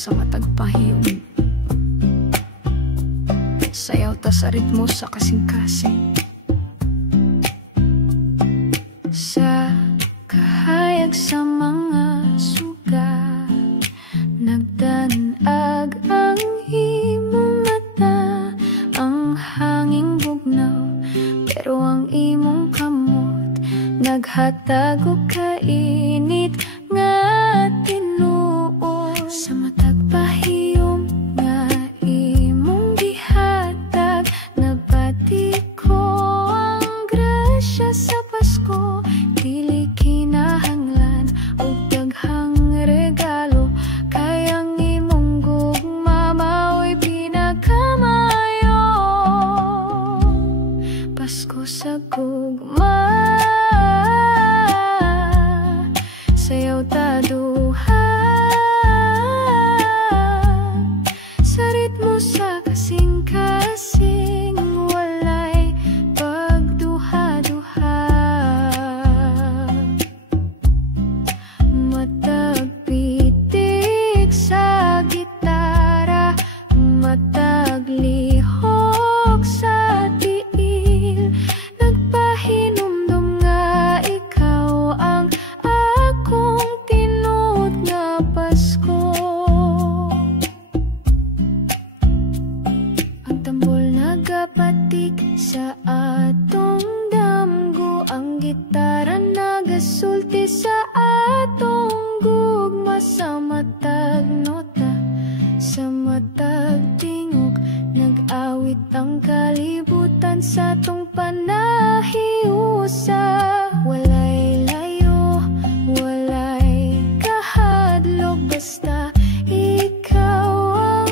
sa matag pahiyom. Sayaw ta sa ritmo sa kasing-kasing. Sa kahayag sa mga sugat, nagdanag ang imong mata, ang hanging bugnaw, pero ang imong kamot naghatag og kainit nga tinuod. Sa matag pahiyom nga imong gihatag, nabati ko ang grasya sa Pasko. Dili kinahanglan og daghang regalo, kay ang imong gugma mao'y pinakamayo. Pasko sa gugma, sayaw ta duha sa ritmo sa kasing-kasing, walay pagduha-duha. Matag pitik sa gitara, matag lihok sa tiil, nagpahinumdum nga ikaw ang akong tinud nga Pasko. Ang tambol nagapatik sa atong damgo, ang gitara nagasulti sa atong gugma. Sa matag nota, sa matag tingog, nag-awit ang kalibutan sa atong panahiusa. Walay layo, walay kahadlok, basta ikaw ang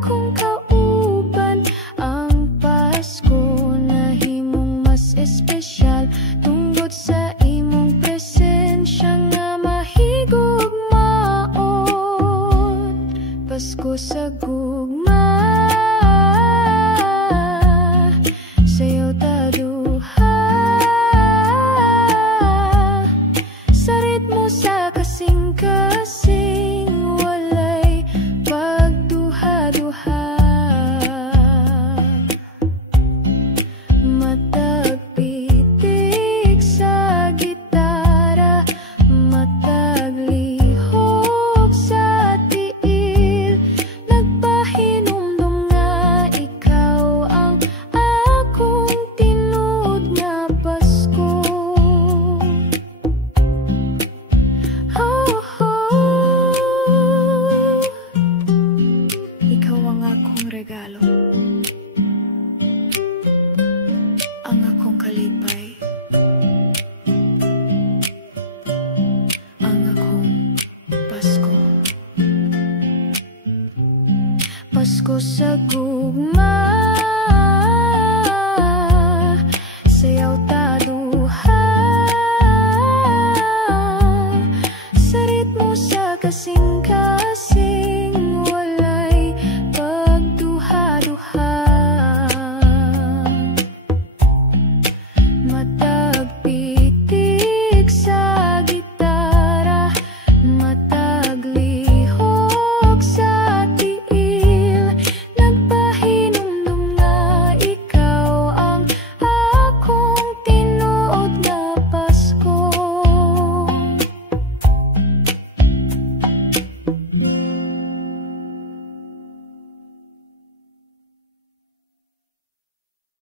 akong kauban. Ang Pasko nahimong mas espesyal tungod sa imong presensya nga mahigugmaon. Pasko sa gugma, sayaw ta duha sa ritmo sa kasing-kasing, walay pagduha-duha. Matag pitik sa gitara, matag lihok sa tiil, nagpahinumdum nga ikaw ang akong tinud nga Pasko. Oh, oh. Ikaw ang akong regalo, ang akong kalipay, ang akong Pasko. Pasko sa gugma,